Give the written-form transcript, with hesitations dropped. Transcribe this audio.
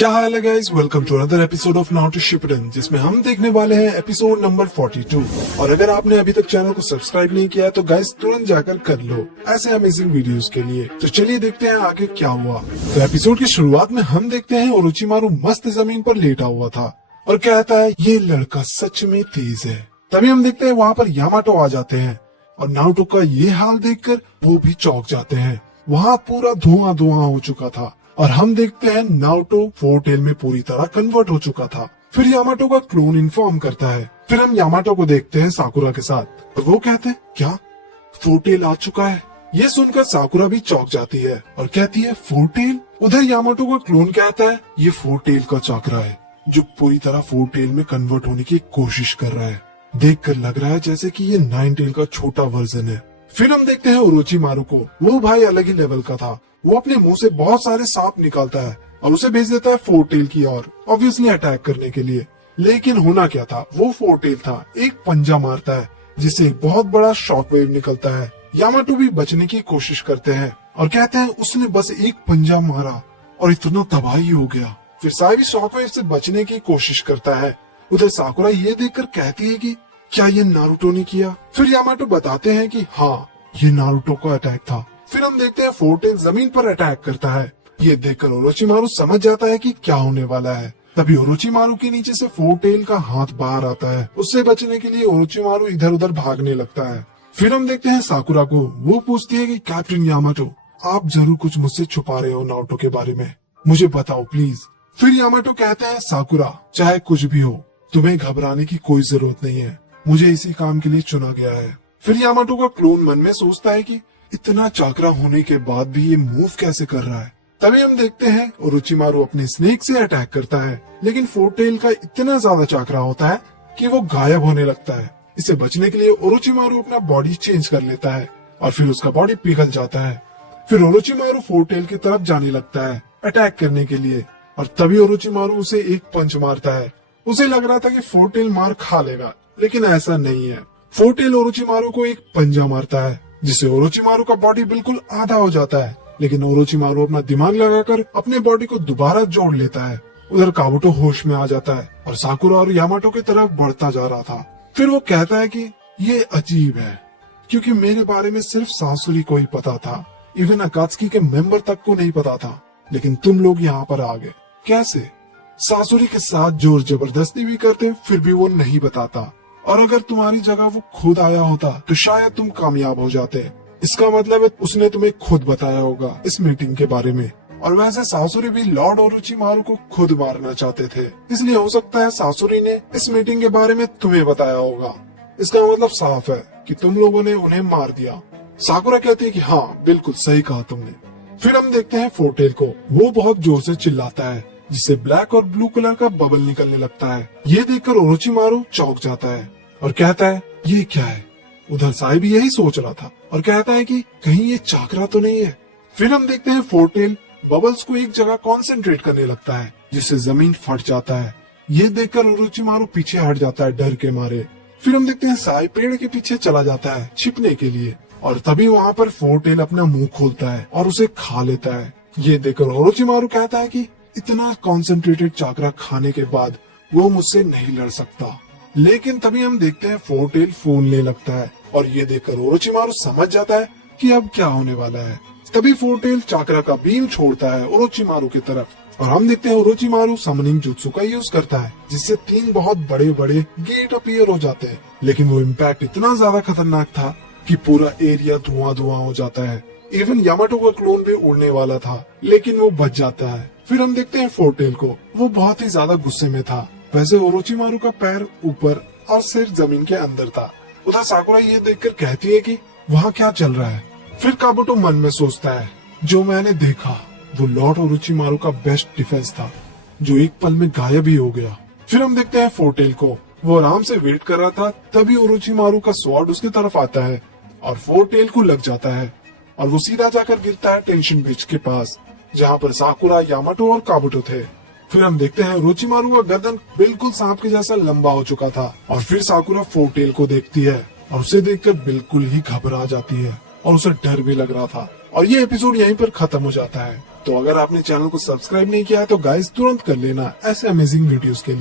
क्या हाल है guys, welcome to another episode of Naruto Shippuden, जिसमें हम देखने वाले हैं एपिसोड नंबर 42। और अगर आपने अभी तक चैनल को सब्सक्राइब नहीं किया है तो गाइस तुरंत जाकर कर लो ऐसे अमेजिंग वीडियोस के लिए। तो चलिए देखते हैं आगे क्या हुआ। तो एपिसोड की शुरुआत में हम देखते हैं ओरोचिमारू मस्त जमीन पर लेटा हुआ था और कहता है ये लड़का सच में तेज है। तभी हम देखते हैं वहाँ पर यामाटो आ जाते हैं और नारुतो का ये हाल देखकर वो भी चौंक जाते हैं। वहाँ पूरा धुआं धुआं हो चुका था और हम देखते हैं नारुतो फोरटेल में पूरी तरह कन्वर्ट हो चुका था। फिर यामाटो का क्लोन इन्फॉर्म करता है। फिर हम यामाटो को देखते हैं साकुरा के साथ और वो कहते हैं क्या फोरटेल आ चुका है। ये सुनकर साकुरा भी चौंक जाती है और कहती है फोरटेल। उधर यामाटो का क्लोन कहता है ये फोरटेल का चाकरा है जो पूरी तरह फोरटेल में कन्वर्ट होने की कोशिश कर रहा है। देखकर लग रहा है जैसे कि ये नाइनटेल का छोटा वर्जन है। फिर हम देखते हैं ओरोचिमारू को। वो भाई अलग ही लेवल का था। वो अपने मुंह से बहुत सारे सांप निकालता है और उसे भेज देता है फोरटेल की ओर, ऑब्वियसली अटैक करने के लिए। लेकिन होना क्या था, वो फोरटेल था। एक पंजा मारता है जिससे एक बहुत बड़ा शॉक वेव निकलता है। यामाटो भी बचने की कोशिश करते हैं और कहते हैं उसने बस एक पंजा मारा और इतना तबाही हो गया। फिर साई शॉक वेव से बचने की कोशिश करता है। उधर साकुरा ये देखकर कहती है कि क्या ये नारुतो ने किया। फिर यामाटो बताते हैं कि हाँ ये नारुतो का अटैक था। फिर हम देखते हैं फोरटेल जमीन पर अटैक करता है। ये देखकर ओरोचिमारू समझ जाता है कि क्या होने वाला है। तभी ओरोचिमारू के नीचे से फोरटेल का हाथ बाहर आता है। उससे बचने के लिए ओरोचिमारू इधर उधर भागने लगता है। फिर हम देखते हैं साकुरा को। वो पूछती है कि कैप्टन यामाटो आप जरूर कुछ मुझसे छुपा रहे हो नारुतो के बारे में, मुझे बताओ प्लीज। फिर यामाटो कहते हैं साकुरा चाहे कुछ भी हो तुम्हें घबराने की कोई जरूरत नहीं है, मुझे इसी काम के लिए चुना गया है। फिर यामाटो का क्लोन मन में सोचता है कि इतना चाकरा होने के बाद भी ये मूव कैसे कर रहा है। तभी हम देखते हैं ओरोचिमारू अपने स्नेक से अटैक करता है, लेकिन फोरटेल का इतना ज्यादा चाकरा होता है कि वो गायब होने लगता है। इससे बचने के लिए ओरोचिमारू अपना बॉडी चेंज कर लेता है और फिर उसका बॉडी पिघल जाता है। फिर ओरोचिमारू फोरटेल की तरफ जाने लगता है अटैक करने के लिए और तभी ओरोचिमारू उसे एक पंच मारता है। उसे लग रहा था कि फोरटेल मार खा लेगा, लेकिन ऐसा नहीं है। फोरटेल ओरोचिमारू को एक पंजा मारता है जिससे ओरोचिमारू का बॉडी बिल्कुल आधा हो जाता है, लेकिन ओरोचिमारू अपना दिमाग लगाकर अपने बॉडी को दोबारा जोड़ लेता है। उधर काबुटो होश में आ जाता है और साकुरा और यामाटो की तरफ बढ़ता जा रहा था। फिर वो कहता है कि ये अजीब है क्योंकि मेरे बारे में सिर्फ सासुरी को ही पता था, इवन अकात्सुकी के मेंबर तक को नहीं पता था, लेकिन तुम लोग यहाँ पर आ गए कैसे। सासुरी के साथ जोर जबरदस्ती भी करते फिर भी वो नहीं बताता, और अगर तुम्हारी जगह वो खुद आया होता तो शायद तुम कामयाब हो जाते। इसका मतलब है उसने तुम्हें खुद बताया होगा इस मीटिंग के बारे में। और वैसे सासुरी भी लॉर्ड ओरोचिमारू को खुद मारना चाहते थे, इसलिए हो सकता है सासुरी ने इस मीटिंग के बारे में तुम्हें बताया होगा। इसका मतलब साफ है कि तुम लोगों ने उन्हें मार दिया। साकुरा कहती है कि हाँ बिल्कुल सही कहा तुमने। फिर हम देखते हैं फोरटेल को। वो बहुत जोर से चिल्लाता है जिससे ब्लैक और ब्लू कलर का बबल निकलने लगता है। ये देखकर ओरोचिमारू चौंक जाता है और कहता है ये क्या है। उधर साई भी यही सोच रहा था और कहता है कि कहीं ये चाकरा तो नहीं है। फिर हम देखते हैं फोरटेल बबल्स को एक जगह कंसंट्रेट करने लगता है जिससे जमीन फट जाता है। ये देखकर ओरोचिमारू पीछे हट जाता है डर के मारे। फिर हम देखते हैं साई पेड़ के पीछे चला जाता है छिपने के लिए और तभी वहाँ पर फोरटेल अपना मुंह खोलता है और उसे खा लेता है। ये देखकर ओरोचिमारू कहता है कि इतना कॉन्सेंट्रेटेड चाकरा खाने के बाद वो मुझसे नहीं लड़ सकता। लेकिन तभी हम देखते हैं फोरटेल फूलने लगता है और ये देखकर ओरोचिमारू समझ जाता है कि अब क्या होने वाला है। तभी फोरटेल चाकरा का बीम छोड़ता है ओरोचिमारू की तरफ और हम देखते हैं ओरोचिमारू समनिंग जुत्सु का यूज करता है जिससे 3 बहुत बड़े बड़े गेट अपीयर हो जाते हैं। लेकिन वो इम्पैक्ट इतना ज्यादा खतरनाक था कि पूरा एरिया धुआं धुआं हो जाता है। इवन यामाटो का क्लोन भी उड़ने वाला था लेकिन वो बच जाता है। फिर हम देखते हैं फोरटेल को। वो बहुत ही ज्यादा गुस्से में था। वैसे ओरोचिमारू का पैर ऊपर और सिर जमीन के अंदर था। उधर साकुरा ये देखकर कहती है कि वहाँ क्या चल रहा है। फिर काबुटो मन में सोचता है जो मैंने देखा वो लॉर्ड ओरोचिमारू का बेस्ट डिफेंस था जो एक पल में गायब ही हो गया। फिर हम देखते हैं फोरटेल को। वो आराम से वेट कर रहा था, तभी ओरोचिमारू का स्वॉर्ड उसकी तरफ आता है और फोरटेल को लग जाता है और वो सीधा जाकर गिरता है टेंशन ब्रिज के पास जहाँ पर साकुरा, यामाटो और काबुटो थे। फिर हम देखते हैं ओरोचिमारू का गर्दन बिल्कुल सांप के जैसा लंबा हो चुका था और फिर साकुरा फोरटेल को देखती है और उसे देखकर बिल्कुल ही घबरा जाती है और उसे डर भी लग रहा था। और ये एपिसोड यहीं पर खत्म हो जाता है। तो अगर आपने चैनल को सब्सक्राइब नहीं किया है तो गाइस तुरंत कर लेना ऐसे अमेजिंग वीडियोस के लिए।